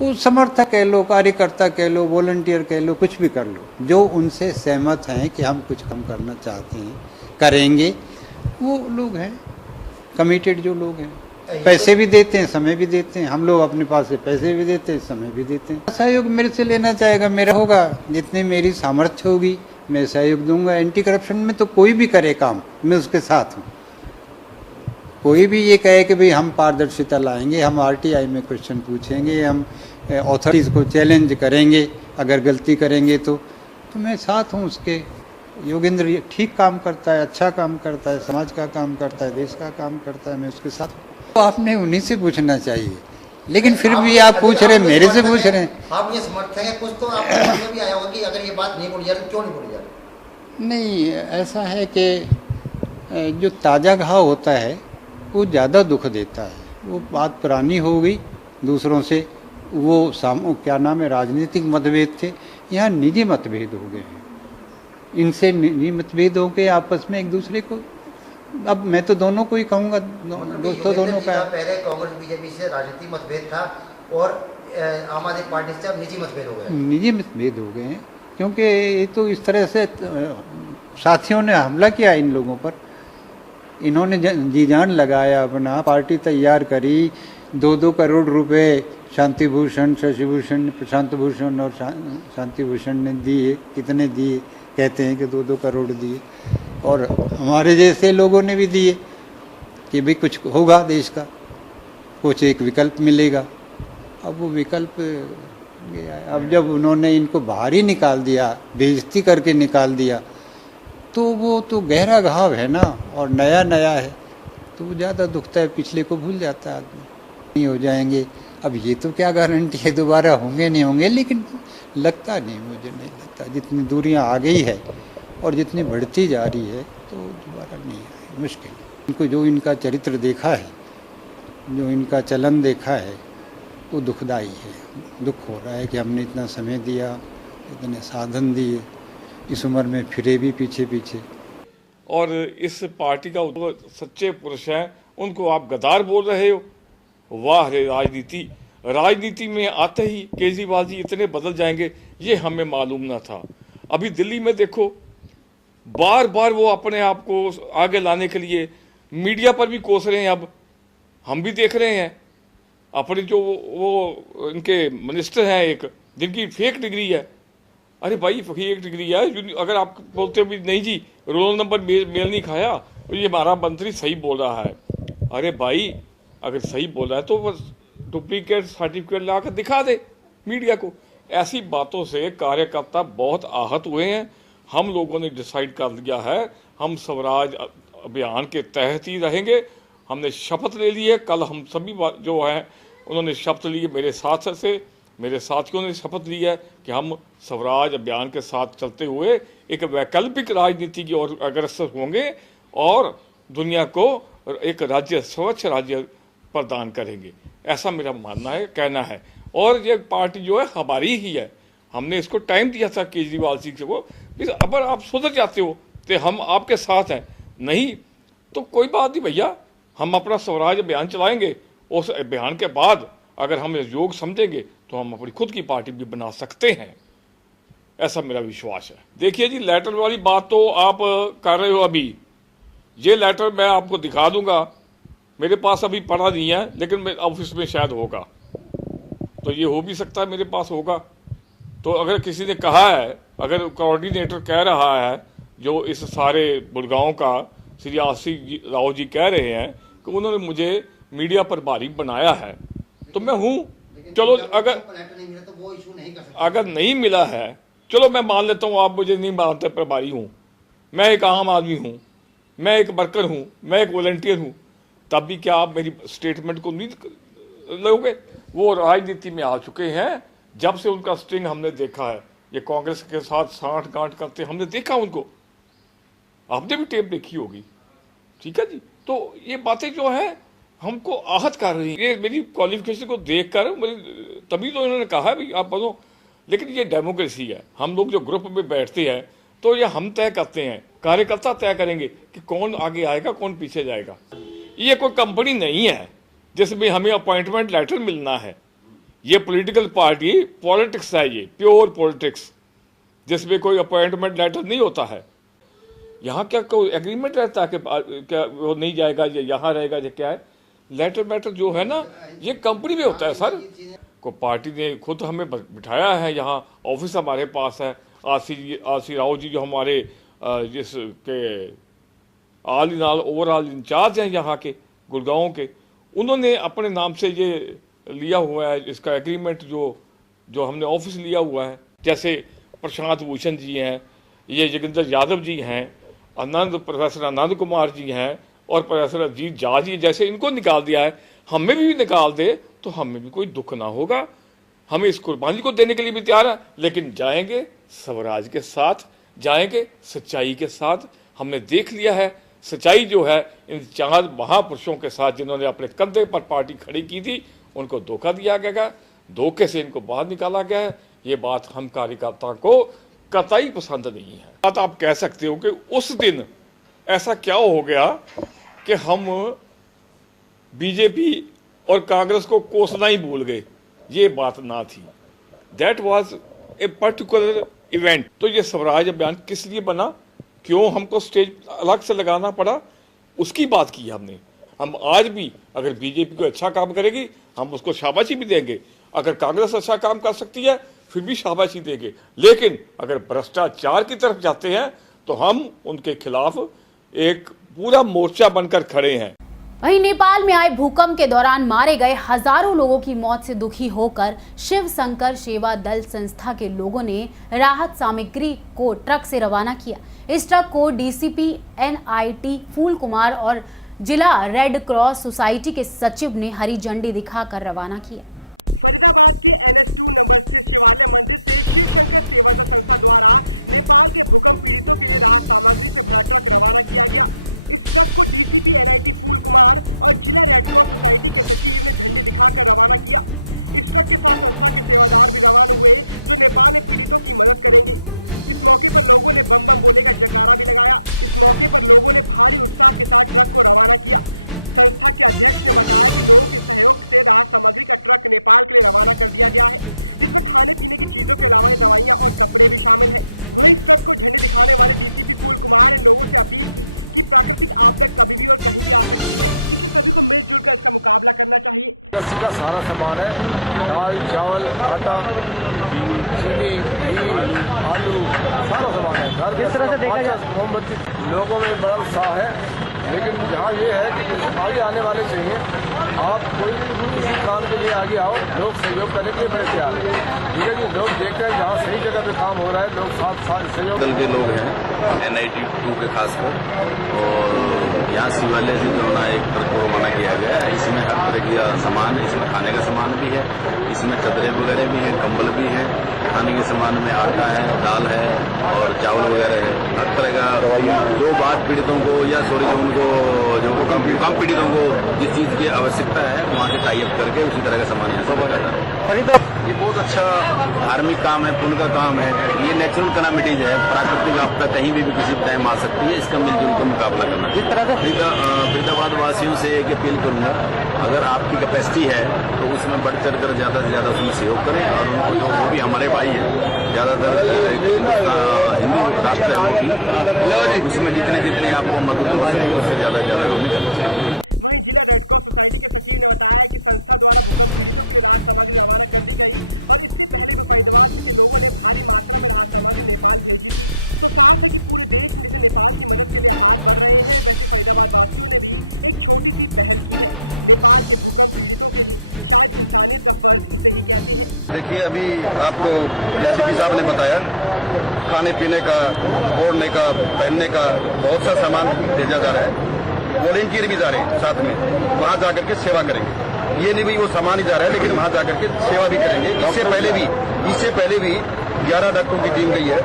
वो समर्थक कह लो, कार्यकर्ता कह लो, वॉलंटियर कह लो, कुछ भी कर लो, जो उनसे सहमत हैं कि हम कुछ कम करना चाहते हैं, करेंगे, वो लोग हैं कमिटेड जो लोग हैं। पैसे भी देते हैं, समय भी देते हैं। हम लोग अपने पास से पैसे भी देते हैं, समय भी देते हैं। सहयोग मेरे से लेना चाहेगा, मेरा होगा, जितनी मेरी सामर्थ्य होगी मैं सहयोग दूंगा। एंटी करप्शन में तो कोई भी करे काम, मैं उसके साथ हूँ। कोई भी ये कहे कि भाई हम पारदर्शिता लाएंगे, हम आरटीआई में क्वेश्चन पूछेंगे, हम अथॉरिटीज़ को चैलेंज करेंगे अगर गलती करेंगे तो मैं साथ हूँ उसके। योगेंद्र ठीक काम करता है, अच्छा काम करता है, समाज का काम करता है, देश का काम करता है, मैं उसके साथ। तो आपने उन्हीं से पूछना चाहिए, लेकिन फिर भी आप पूछ रहे, मेरे से पूछ रहे हैं। आप ये समर्थक है, कुछ तो आपको समझ में भी आया होगा कि अगर ये बात नहीं बोली जा रही, क्यों नहीं बोली जा रही? नहीं, ऐसा है कि जो ताज़ा घाव होता है वो ज़्यादा दुख देता है। वो बात पुरानी हो गई दूसरों से, वो क्या नाम है, राजनीतिक मतभेद थे, यहाँ निजी मतभेद हो गए हैं। इनसे निजी मतभेद हो गए आपस में एक दूसरे को। अब मैं तो दोनों को ही कहूँगा, दोस्तों दोनों का। पहले कांग्रेस बीजेपी से राजनीतिक मतभेद था और आम आदमी पार्टी से अब निजी मतभेद हो गए। निजी मतभेद हो गए हैं क्योंकि ये तो इस तरह से साथियों ने हमला किया इन लोगों पर। इन्होंने जी जान लगाया, अपना पार्टी तैयार करी, 2-2 करोड़ रुपए शांति भूषण, शशि भूषण, प्रशांत भूषण और शांति भूषण ने दिए। कितने दिए? कहते हैं कि 2-2 करोड़ दिए। और हमारे जैसे लोगों ने भी दिए कि भाई कुछ होगा देश का, कुछ एक विकल्प मिलेगा। अब वो विकल्प गया। अब जब उन्होंने इनको बाहर ही निकाल दिया, बेइज्जती करके निकाल दिया, तो वो तो गहरा घाव है ना, और नया नया है तो वो ज़्यादा दुखता है। पिछले को भूल जाता है आदमी। नहीं हो जाएंगे, अब ये तो क्या गारंटी है दोबारा होंगे नहीं होंगे, लेकिन लगता नहीं, मुझे नहीं लगता। जितनी दूरियां आ गई है और जितनी बढ़ती जा रही है तो दोबारा नहीं आए, मुश्किल। इनको जो इनका चरित्र देखा है, जो इनका चलन देखा है, वो दुखदाई है। दुख हो रहा है कि हमने इतना समय दिया, इतने साधन दिए, इस उम्र में फिरे भी पीछे पीछे। और इस पार्टी का सच्चे पुरुष हैं, उनको आप गद्दार बोल रहे हो। वाह रे राजनीति! राजनीति में आते ही केजरीवाल जी इतने बदल जाएंगे, ये हमें मालूम ना था। अभी दिल्ली में देखो, बार बार वो अपने आप को आगे लाने के लिए मीडिया पर भी कोस रहे हैं। अब हम भी देख रहे हैं अपने जो वो इनके मिनिस्टर हैं एक, जिनकी फेक डिग्री है। अरे भाई, फेक डिग्री है, अगर आप बोलते हो भी नहीं जी रोल नंबर मेल नहीं खाया, तो ये हमारा मंत्री सही बोल रहा है। अरे भाई, अगर सही बोल रहा है तो बस डुप्लीकेट सर्टिफिकेट ला कर दिखा दे मीडिया को। ऐसी बातों से कार्यकर्ता बहुत आहत हुए हैं। हम लोगों ने डिसाइड कर लिया है, हम स्वराज अभियान के तहत ही रहेंगे। हमने शपथ ले ली है। कल हम सभी जो हैं उन्होंने शपथ ली है, मेरे साथियों ने शपथ ली है कि हम स्वराज अभियान के साथ चलते हुए एक वैकल्पिक राजनीति की ओर अग्रसर होंगे और दुनिया को एक राज्य, स्वच्छ राज्य प्रदान करेंगे। ऐसा मेरा मानना है, कहना है। और ये पार्टी जो है हमारी ही है। हमने इसको टाइम दिया था केजरीवाल जी को, अगर आप सुधर जाते हो तो हम आपके साथ हैं, नहीं तो कोई बात नहीं भैया, हम अपना स्वराज अभियान चलाएंगे। उस अभियान के बाद अगर हम योग समझेंगे तो हम अपनी खुद की पार्टी भी बना सकते हैं, ऐसा मेरा विश्वास है। देखिए जी, लेटर वाली बात तो आप कर रहे हो। अभी ये लेटर मैं आपको दिखा दूंगा, मेरे पास अभी पढ़ा नहीं है, लेकिन मेरे ऑफिस में शायद होगा, तो ये हो भी सकता है मेरे पास होगा। तो अगर किसी ने कहा है, अगर कोऑर्डिनेटर कह रहा है जो इस सारे गुड़गांव का, श्री आशीष राव जी कह रहे हैं कि उन्होंने मुझे मीडिया पर प्रभारी बनाया है, तो मैं हूँ। चलो अगर नहीं मिला है, चलो मैं मान लेता हूँ, आप मुझे नहीं मानते प्रभारी हूँ, मैं एक आम आदमी हूँ, मैं एक वर्कर हूँ, मैं एक वॉलंटियर हूँ, तब भी क्या आप मेरी स्टेटमेंट को नहीं लोगे? वो राजनीति में आ चुके हैं, जब से उनका स्ट्रिंग हमने देखा है, ये कांग्रेस के साथ साठ गांठ करते हमने देखा उनको, आपने भी टेप देखी होगी, ठीक है जी। तो ये बातें जो है हमको आहत कर रही है। ये मेरी क्वालिफिकेशन को देखकर तभी तो इन्होंने कहा भी आप बनो, लेकिन ये डेमोक्रेसी है। हम लोग जो ग्रुप में बैठते हैं तो ये हम तय करते हैं, कार्यकर्ता तय करेंगे कि कौन आगे आएगा कौन पीछे जाएगा। ये कोई कंपनी नहीं है जिसमें हमें अपॉइंटमेंट लेटर मिलना है। ये पॉलिटिकल पार्टी पॉलिटिक्स है, ये प्योर पॉलिटिक्स, जिसमें कोई अपॉइंटमेंट लेटर नहीं होता है। यहाँ क्या कोई एग्रीमेंट रहता है कि क्या वो नहीं जाएगा, ये यहाँ रहेगा, ये क्या है? लेटर मैटर जो है ना, ये कंपनी में होता है सर। को पार्टी ने खुद हमें बिठाया है, यहाँ ऑफिस हमारे पास है। आरसी राव जी जो हमारे जिसके all in all overall incharge हैं यहाँ के गुड़गांव के, उन्होंने अपने नाम से ये लिया हुआ है, इसका एग्रीमेंट जो हमने ऑफिस लिया हुआ है। जैसे प्रशांत भूषण जी हैं, ये जोगिंदर यादव जी हैं, प्रोफेसर आनंद कुमार जी हैं और प्रोफेसर अजीत झा जी, जैसे इनको निकाल दिया है, हमें भी निकाल दे तो हमें भी कोई दुख ना होगा। हमें इस कुर्बानी को देने के लिए भी तैयार है, लेकिन जाएंगे स्वराज के साथ, जाएंगे सच्चाई के साथ। हमने देख लिया है सच्चाई जो है इन 4 महापुरुषों के साथ जिन्होंने अपने कंधे पर पार्टी खड़ी की थी, उनको धोखा दिया गया, धोखे से इनको बाहर निकाला गया है। ये बात हम कार्यकर्ता को कतई पसंद नहीं है। बात आप कह सकते हो कि उस दिन ऐसा क्या हो गया कि हम बीजेपी और कांग्रेस को कोसना ही भूल गए, ये बात ना थी। That was a particular event. तो ये स्वराज अभियान किस लिए बना, क्यों हमको स्टेज अलग से लगाना पड़ा, उसकी बात की हमने। हम आज भी अगर बीजेपी को अच्छा काम करेगी हम उसको शाबाशी भी देंगे, अगर कांग्रेस अच्छा काम कर सकती है फिर भी शाबाशी देंगे, लेकिन अगर भ्रष्टाचार की तरफ जाते हैं तो हम उनके खिलाफ एक पूरा मोर्चा बनकर खड़े हैं। वहीं नेपाल में आए भूकंप के दौरान मारे गए हजारों लोगों की मौत से दुखी होकर शिव शंकर सेवा दल संस्था के लोगों ने राहत सामग्री को ट्रक से रवाना किया। इस ट्रक को डीसीपी NIT फूल कुमार और जिला रेड क्रॉस सोसाइटी के सचिव ने हरी झंडी दिखाकर रवाना किया। फरीदाबाद के NH2 नंबर स्थित शिवालय मंदिर से शिव शंकर सेवा दल संस्था द्वारा नेपाल के भूकंप पीड़ितों के लिए राहत सामग्री से भरा ट्रक रवाना किया गया। इस ट्रक को डीसीपी NIT फूल कुमार और जिला रेड क्रॉस सोसाइटी के सचिव ने झंडी दिखाकर रवाना किया। इस ट्रक के साथ संस्था के सेवादार भी रवाना हुए जो नेपाल में पीड़ितों की मदद करेंगे। इस मौके पर लोगों ने बम बम बोले का जयकारा भी लगाया। इस मौके पर लोगों ने भारी उत्साह के साथ ट्रक को रवाना किया। संस्था के अध्यक्ष ने बताया कि लोगों के सहयोग से राहत सामग्री का ट्रक नेपाल के लिए रवाना कर दिया गया है, जिसमें खाने पीने की चीजों के अलावा दवाइयां और कपड़े भी शामिल हैं। वहीं इस ट्रक को झंडी दिखाने वाले डीसीपी फूल कुमार ने लोगों से अपील की कि प्राकृतिक आपदा कभी भी और कहीं भी आ सकती है, इसलिए सभी को मिलजुल कर इसका मुकाबला करना चाहिए। का सारा सामान है, दाल, चावल, आटा, चीनी, घी, आलू, सारा सामान है। घर इस तरह से देखा जाए मोमबत्ती, लोगों में बड़ा उत्साह है, लेकिन यहाँ ये है कि आगे आने वाले चाहिए। आप कोई किसी काम के लिए आगे आओ, लोग सहयोग करने के लिए बड़े तैयार हैं, ठीक है जी। लोग देखते हैं जहाँ सही जगह पे काम हो रहा है, लोग साथ सहयोग। दल के लोग हैं NIT 2 के खासकर, और यहाँ शिवालय से जो ना एक ट्रक को रवाना किया गया है। इसमें हर तरह का सामान है, इसमें खाने का सामान भी है, इसमें चदरे वगैरह भी है, कंबल भी है, खाने के सामान में आटा है, दाल है और चावल वगैरह है। हर तरह का जो बात पीड़ितों को या सॉरी उनको जो कम पीड़ितों को जिस चीज़ की आवश्यकता है वहाँ से टाई अप करके उसी तरह का सामान यहाँ से जाता है। ये बहुत अच्छा धार्मिक काम है, पुण्य का काम है। ये नेचुरल कैलामिटीज है, प्राकृतिक आपदा कहीं भी किसी टाइम आ सकती है, इसका मिलजुल कर मुकाबला करना। जिस तरह से फरीदाबाद वासियों से एक अपील करूंगा, अगर आपकी कैपेसिटी है तो उसमें बढ़ चढ़ कर ज़्यादा से ज़्यादा उसमें सहयोग करें, और उनको जो वो भी हमारे भाई हैं, ज़्यादातर हिंदू राष्ट्र है, उसमें जितने आपको मदद हो सके उससे ज़्यादा से ज़्यादा करनी चाहिए। वहीं जिला रेड क्रॉस सोसाइटी के सचिव ने बताया कि संस्था द्वारा भूकंप पीड़ितों के लिए राहत सामग्री रवाना कर दी गई, और इससे पहले भी फरीदाबाद के लोगों ने भारी मात्रा में राहत सामग्री नेपाल भेजी थी। तो साफ है कि पूरे देश में जैसे नेपाल की मदद के लिए हाथ बढ़ रहे हैं, वैसे फरीदाबाद वासियों ने भी एक छोटी सी पहल की है नेपाल के भूकंप पीड़ितों के लिए। शायद इंसानियत का फर्ज इसे ही कहते हैं। देखिए, अभी आपको डीसीपी साहब ने बताया, खाने पीने का, ओढ़ने का, पहनने का बहुत सा सामान भेजा जा रहा है। वॉलंटियर भी जा रहे हैं साथ में, वहाँ जाकर के सेवा करेंगे। ये नहीं भी वो सामान ही जा रहा है, लेकिन वहाँ जाकर के सेवा भी करेंगे। इससे पहले भी 11 डॉक्टरों की टीम गई है,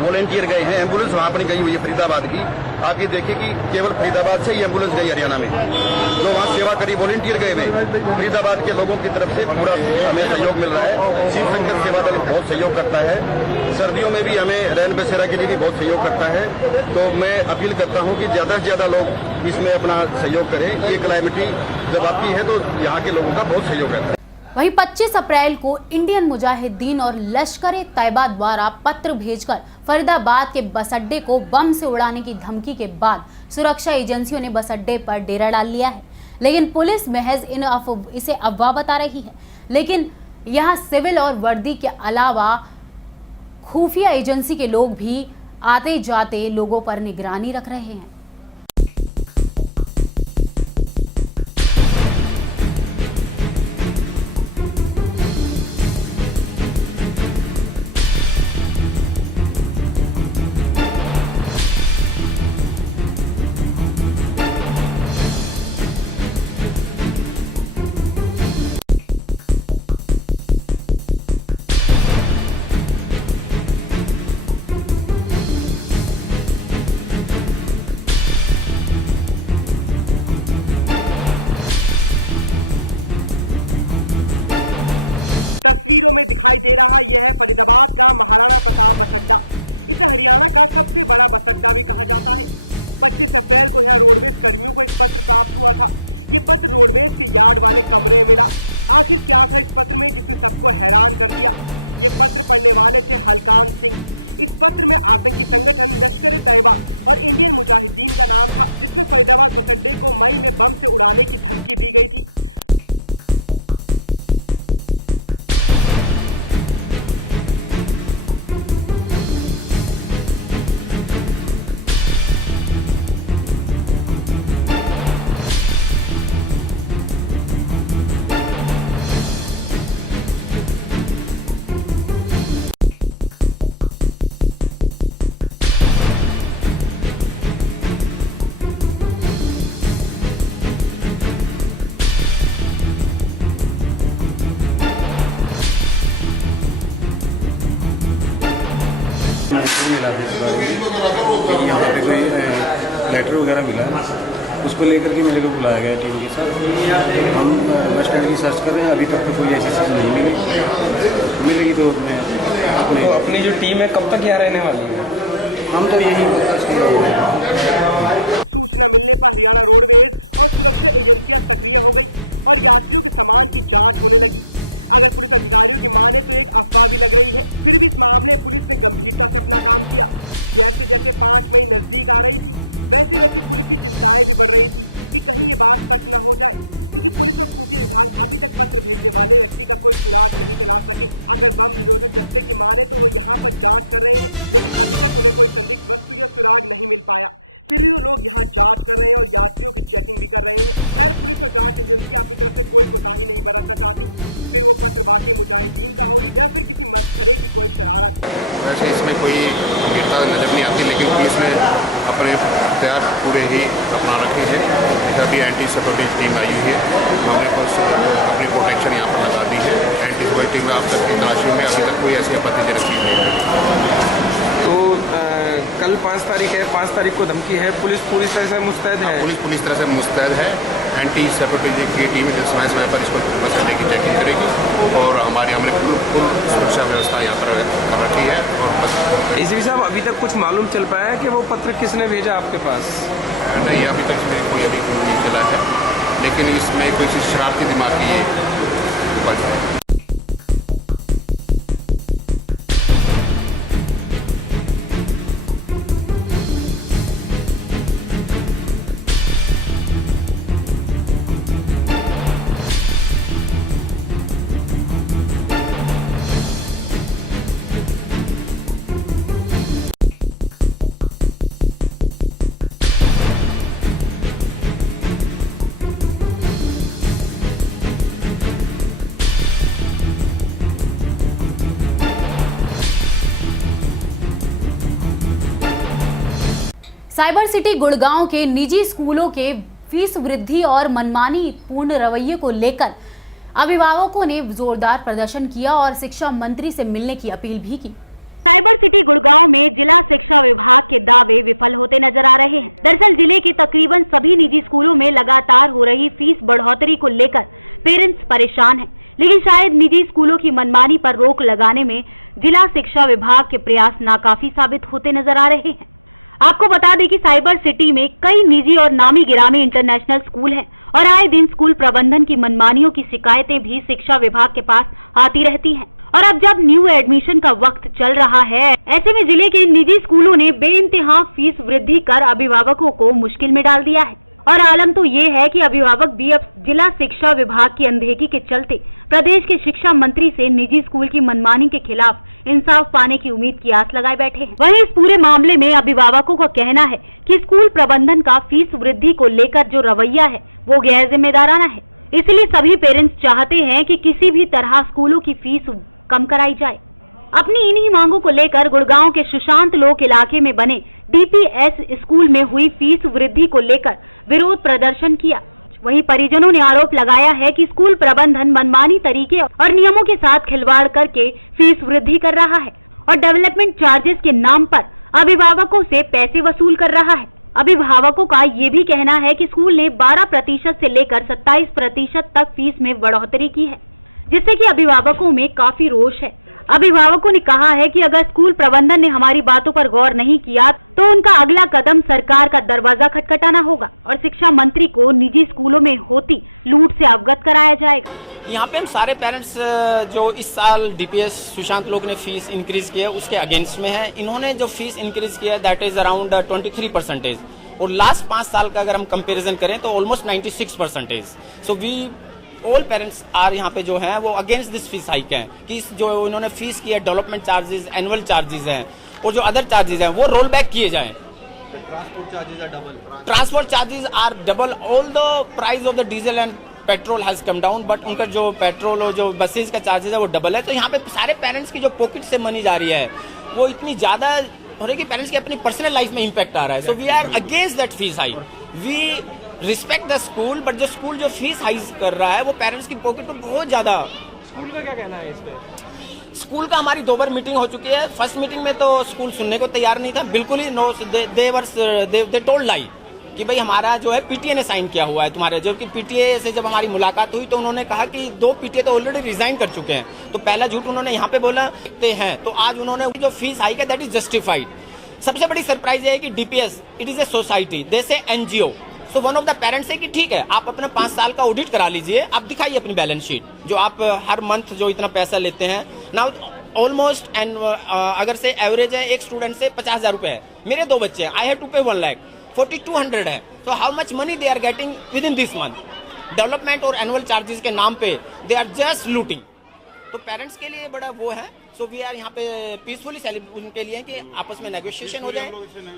वॉलेंटियर गए हैं, एम्बुलेंस वहाँ पर गई हुई है फरीदाबाद की। आप ये देखिए कि केवल फरीदाबाद से ही एम्बुलेंस गई हरियाणा में, जो वहाँ सेवा करी, वॉलेंटियर गए हुए। फरीदाबाद के लोगों की तरफ से पूरा हमें सहयोग मिल रहा है। शिव शंकर सेवा दल बहुत सहयोग करता है, सर्दियों में भी हमें रैन बसेरा के लिए भी बहुत सहयोग करता है। तो मैं अपील करता हूँ कि ज्यादा से ज्यादा लोग इसमें अपना सहयोग करें। ये क्लाइमेटी जब आती है तो यहाँ के लोगों का बहुत सहयोग रहता है। वहीं 25 अप्रैल को इंडियन मुजाहिदीन और लश्कर-ए-तैयबा द्वारा पत्र भेजकर फरीदाबाद के बस अड्डे को बम से उड़ाने की धमकी के बाद सुरक्षा एजेंसियों ने बस अड्डे पर डेरा डाल लिया है। लेकिन पुलिस महज इसे अफवाह बता रही है। लेकिन यहाँ सिविल और वर्दी के अलावा खुफिया एजेंसी के लोग भी आते जाते लोगों पर निगरानी रख रहे हैं। तस्वीरों में दिखाई दे रहा यह है फरीदाबाद का महाराणा प्रताप बस अड्डा। इसे हरियाणा का सबसे बड़ा बस अड्डा भी कहा जाता है। 25 अप्रैल को यहाँ रोडवेज कर्मियों को एक पत्र प्राप्त हुआ था। ये पत्र रोडवेज के यार्ड वाले कमरे में मिला। आखिर क्या था इस पत्र में जिसने सबको हैरान कर दिया? ये पत्र पढ़ने वाले थे हलकान सिंह। इस पत्र में आतंकी संगठन लश्कर-ए-तैयबा और इंडियन मुजाहिदीन का नाम था, जिसमें फरीदाबाद बस अड्डे को मई में बम से उड़ाने की धमकी दी गई थी। मिला था इस बारे में, यहाँ पे कोई लेटर वगैरह मिला, उसको लेकर के मेरे को बुलाया गया टीम के साथ। हम बस स्टैंड की सर्च कर रहे हैं, अभी तक तो कोई ऐसी चीज़ नहीं मिलेगी तो अपनी जो टीम है कब तक यहाँ रहने वाली है? हम तो यही सूचना मिलने पर हरियाणा रोडवेज और सुरक्षा एजेंसियां सक्रिय हो गयी और यात्रियों के सामान की जांच होने लगी। अगर पुलिस अधिकारियों की माने तो एक अफवाह भी लग रही है, फिर भी इस मामले में पुलिस ने गंभीरता से अपना काम किया। जैसे जैसे 5 मई नजदीक आ रही थी, वैसे वैसे पुलिस की चिंताएं भी बढ़ रही थी कि कहीं ये बात सच न हो जाए, क्योंकि पुलिस और खुफिया विभाग अभी तक पत्र भेजने वाले व्यक्ति का कोई सुराग नहीं तलाश सके। अगर बम निरोधक दस्ते की माने तो वो यहाँ पर जांच कर रहे हैं, लेकिन अभी तक उन्हें कोई संदिग्ध वस्तु या सुराग नहीं मिल पाया। फिर भी वो लोग यहाँ जांच कर रहे हैं और यात्रियों की चेकिंग भी कर रहे हैं। खैर, पुलिस और जांच एजेंसियां अपनी तरफ से कोई कोताही नहीं बरतना चाहती। फिर वो पत्र वाकई मुजाहिदीन का हो या फिर किसी मस्खरे की कोई शरारत। वैसे इसमें कोई गिरता नजर नहीं आती, लेकिन पुलिस ने अपने तैयार पूरे ही अपना रखे हैं। इधर भी एंटी सपोर्टिव टीम आई हुई है, उन्होंने अपनी प्रोटेक्शन यहाँ पर लगा दी है। एंटी सपोर्टिव टीम तलाशियों में अभी तक कोई ऐसी आपत्ति रखी नहीं। तो कल 5 तारीख है, 5 तारीख को धमकी है, पुलिस पूरी तरह से मुस्तैद है। पुलिस पूरी तरह से मुस्तैद है। एंटी सपोर्टिव की टीम समय समय पर इसको बचाने की चेकिंग करेगी और हमने कुल सुरक्षा व्यवस्था यहाँ पर कर रखी है। और एसीपी साहब, अभी तक कुछ मालूम चल पाया है कि वो पत्र किसने भेजा आपके पास? नहीं, अभी तक इसमें कोई अभी नहीं चला है, लेकिन इसमें कोई शरारती दिमाग की उपज है। साइबर सिटी गुड़गांव के निजी स्कूलों के फीस वृद्धि और मनमानी पूर्ण रवैये को लेकर अभिभावकों ने जोरदार प्रदर्शन किया और शिक्षा मंत्री से मिलने की अपील भी की। साइबर सिटी गुड़गांव में जिला शिक्षा विभाग के दावे विफल होते नजर आ रहे हैं। दरअसल जिले के तकरीबन सभी निजी स्कूलों में लगातार हो रही फीस बढ़ोतरी को लेकर पेरेंट्स परेशान हैं, लेकिन शायद निजी स्कूलों की मनमानी पर रोक लगाने में जिला शिक्षा विभाग के प्रयास नाकाफी साबित होते नजर आ रहे हैं। आपको बता दें कि साइबर सिटी में कई निजी और नामी गिरामी इंटरनेशनल स्कूल हैं और आए दिन स्कूल प्रबंधन की मनमानियों की शिकायतें भी शिक्षा विभाग के पास आती रहती हैं। और अब जब न्यू एडमिशन का वक्त चल रहा है, ऐसे में जिले के निजी स्कूलों ने बेइंतहा फीस वृद्धि कर अभिभावकों को मुश्किल में डाल दिया है। और आलम तो ये है कि अभिभावक भी अब जिला शिक्षा विभाग की अनदेखी के चलते प्रदेश के शिक्षा मंत्री से निजी स्कूल की मनमानी के खिलाफ इंसाफ पाने की उम्मीद की आस लगाए बैठे हैं। वहीं इस पूरे मामले में अभिभावकों का कहना है कि स्कूल प्रबंधन का फीस वृद्धि को लेकर जो रवैया है वो गैर जिम्मेदाराना है। इसलिए सभी पेरेंट्स चाहते हैं कि किसी भी तरह स्कूलों की फीस कम कराई जाए। अपनी इन्हीं मांगों को लेकर गुड़गांव के सुशांत लोक इलाके में बने डीपीएस स्कूल में हुई फीस वृद्धि को लेकर विरोध प्रदर्शन किया। वहीं परिजनों ने आरोप लगाया है कि स्कूल प्रबंधन मनमानी तरीके और नियमों के साथ खिलवाड़ करके फीस वृद्धि कर रहा है और डेवलपमेंट चार्जेस के नाम पर अभिभावकों से पैसे वसूल कर रहा है। अभिभावकों का ये भी कहना है कि स्कूल ने 12% से लेकर 27% तक फीस में बढ़ोतरी की है, जिससे कि अभिभावकों में काफी रोष है। अभिभावकों ने कहा है कि अगर स्कूल प्रबंधन ने हमारी बातों पर गौर नहीं किया तो उनका अगला कदम सरकार का दरवाजा खटखटाना होगा और शिक्षा मंत्री को निजी स्कूलों में होती लूट से अवगत कराया जाएगा। यहाँ पे हम सारे पेरेंट्स जो इस साल डीपीएस सुशांत लोग ने फीस इंक्रीज किया उसके अगेंस्ट में है। इन्होंने जो फीस इंक्रीज किया दैट इज अराउंड 23% और लास्ट 5 साल का अगर हम कंपेरिजन करें तो almost 96%। So we all parents are यहाँ पे जो है वो अगेंस्ट दिस फीस हाइक है कि जो इन्होंने फीस की है डेवलपमेंट चार्जेस, एनुअल चार्जेस हैं और जो अदर चार्जेस हैं वो रोल बैक किए जाएं। Transport charges are double. Transport charges are double. All the price of the diesel and petrol has come down, but उनका जो पेट्रोल और जो बसेज का चार्जेस है वो डबल है। तो यहाँ पे सारे पेरेंट्स की जो पॉकेट से मनी जा रही है वो इतनी ज्यादा हो रही है कि पेरेंट्स की अपनी पर्सनल लाइफ में इम्पैक्ट आ रहा है। So we are against that fees hike. We respect the school, but जो स्कूल जो फीस हाइक कर रहा है वो पेरेंट्स की पॉकेट पर बहुत ज्यादा। स्कूल का क्या कहना है इस पे? स्कूल का हमारी 2 बार मीटिंग हो चुकी है। फर्स्ट मीटिंग में तो स्कूल सुनने को तैयार नहीं था, बिल्कुल ही नो। दे टोल्ड लाई कि भाई हमारा जो है पीटीए ने साइन किया हुआ है तुम्हारे, जो कि पीटीए से जब हमारी मुलाकात हुई तो उन्होंने कहा कि 2 पीटीए तो ऑलरेडी रिजाइन कर चुके हैं। तो पहला झूठ उन्होंने यहाँ पे बोला हैं, तो आज उन्होंने जो फीस हाइक है दैट इज जस्टिफाइड। सबसे बड़ी सरप्राइज है कि DPS it is a society, they say NGO. So one of the parents है कि ठीक है आप अपना 5 साल का ऑडिट करा लीजिए, आप दिखाइए अपनी बैलेंस शीट जो आप हर मंथ जो इतना पैसा लेते हैं। नाउ ऑलमोस्ट एंड अगर से एवरेज है एक स्टूडेंट से 50,000 रुपए है। मेरे 2 बच्चे हैं, आई हैव टू पे 1 लाख, 4200 है। तो how much money they are getting within this month? Development और एनुअल चार्जेस के नाम पे दे आर जस्ट लूटिंग। तो पेरेंट्स के लिए बड़ा वो है। सो वी आर यहाँ पे पीसफुली उनके लिए कि आपस में नेगोशिएशन हो जाए,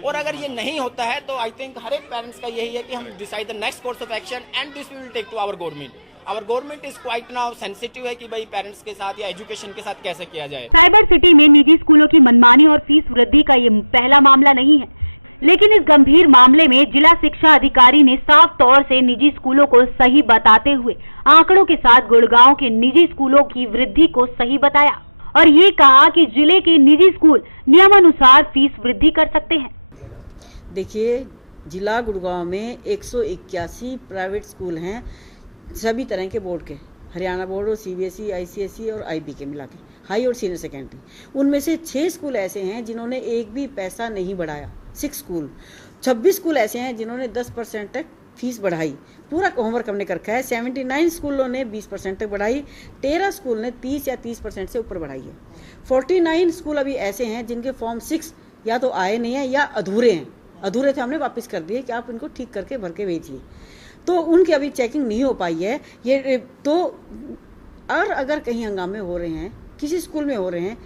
और अगर ये नहीं होता है तो आई थिंक हर एक पेरेंट्स का यही है कि हम decide the next course of action and this we will take to our government. Our government is quite now sensitive है कि भाई पेरेंट्स के साथ या एजुकेशन के साथ कैसे किया जाए। साइबर सिटी में निजी स्कूलों की मनमानी और फीस वृद्धि का ये पहला मामला नहीं है, लेकिन इस गंभीर मामले में जिला शिक्षा अधिकारी ने साफ तौर से निजी स्कूलों को सही बताते हुए आंकड़ों के साथ गुड़गांव के निजी स्कूलों की वृद्धि को सही बताया और ये कहा कि जिले के निजी स्कूल नियमानुसार फीस वृद्धि कर सकते हैं। देखिए, जिला गुड़गांव में 181 प्राइवेट स्कूल हैं, सभी तरह के बोर्ड के, हरियाणा बोर्ड और सीबीएसई, आईसीएसई और आईबी के मिला के, हाई और सीनियर सेकेंडरी। उनमें से 6 स्कूल ऐसे हैं जिन्होंने एक भी पैसा नहीं बढ़ाया, 6 स्कूल। 26 स्कूल ऐसे हैं जिन्होंने 10% तक फीस बढ़ाई, पूरा होमवर्क हमने कर रखा है। 79 स्कूलों ने 20% तक बढ़ाई, 13 स्कूल ने 30 या 30% से ऊपर बढ़ाई है। 49 स्कूल अभी ऐसे हैं जिनके फॉर्म 6 या तो आए नहीं हैं या अधूरे हैं, अधूरे थे हमने वापस कर दिए कि आप इनको ठीक करके भर के भेजिए, तो उनकी अभी चेकिंग नहीं हो पाई है। ये तो और अगर कहीं हंगामे हो रहे हैं, किसी स्कूल में हो रहे हैं,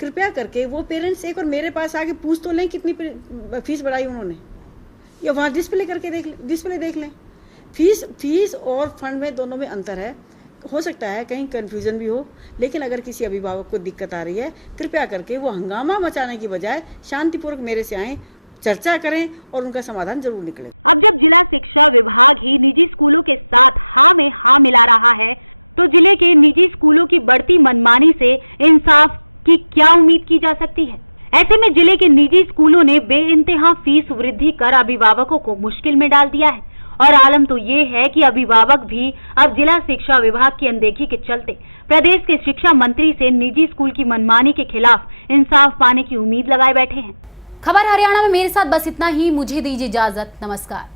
कृपया करके वो पेरेंट्स एक और मेरे पास आके पूछ तो लें कितनी फीस बढ़ाई उन्होंने, या वहाँ डिस्प्ले करके देख लें। फीस और फंड में दोनों में अंतर है। हो सकता है कहीं कन्फ्यूजन भी हो, लेकिन अगर किसी अभिभावक को दिक्कत आ रही है, कृपया करके वो हंगामा मचाने की बजाय शांतिपूर्वक मेरे से आएँ, चर्चा करें और उनका समाधान जरूर निकले। अब जब जिला शिक्षा विभाग ही निजी स्कूलों के साथ हाँ में हाँ मिला रहा है, तो जिले के निजी स्कूलों की बढ़ती मनमानी से इंसाफ की क्या उम्मीद की जा सकती है। ऐसे में जिले के निजी स्कूलों ने बेइंतहा फीस वृद्धि कर अभिभावकों को मुश्किल में डाल दिया है और आलम तो ये है कि अभिभावक भी अब जिला शिक्षा विभाग की अनदेखी के चलते प्रदेश के शिक्षा मंत्री से निजी स्कूल की मनमानी के खिलाफ इंसाफ पाने की उम्मीद लगाए बैठे हैं। खबर हरियाणा में मेरे साथ बस इतना ही। मुझे दीजिए इजाजत। नमस्कार।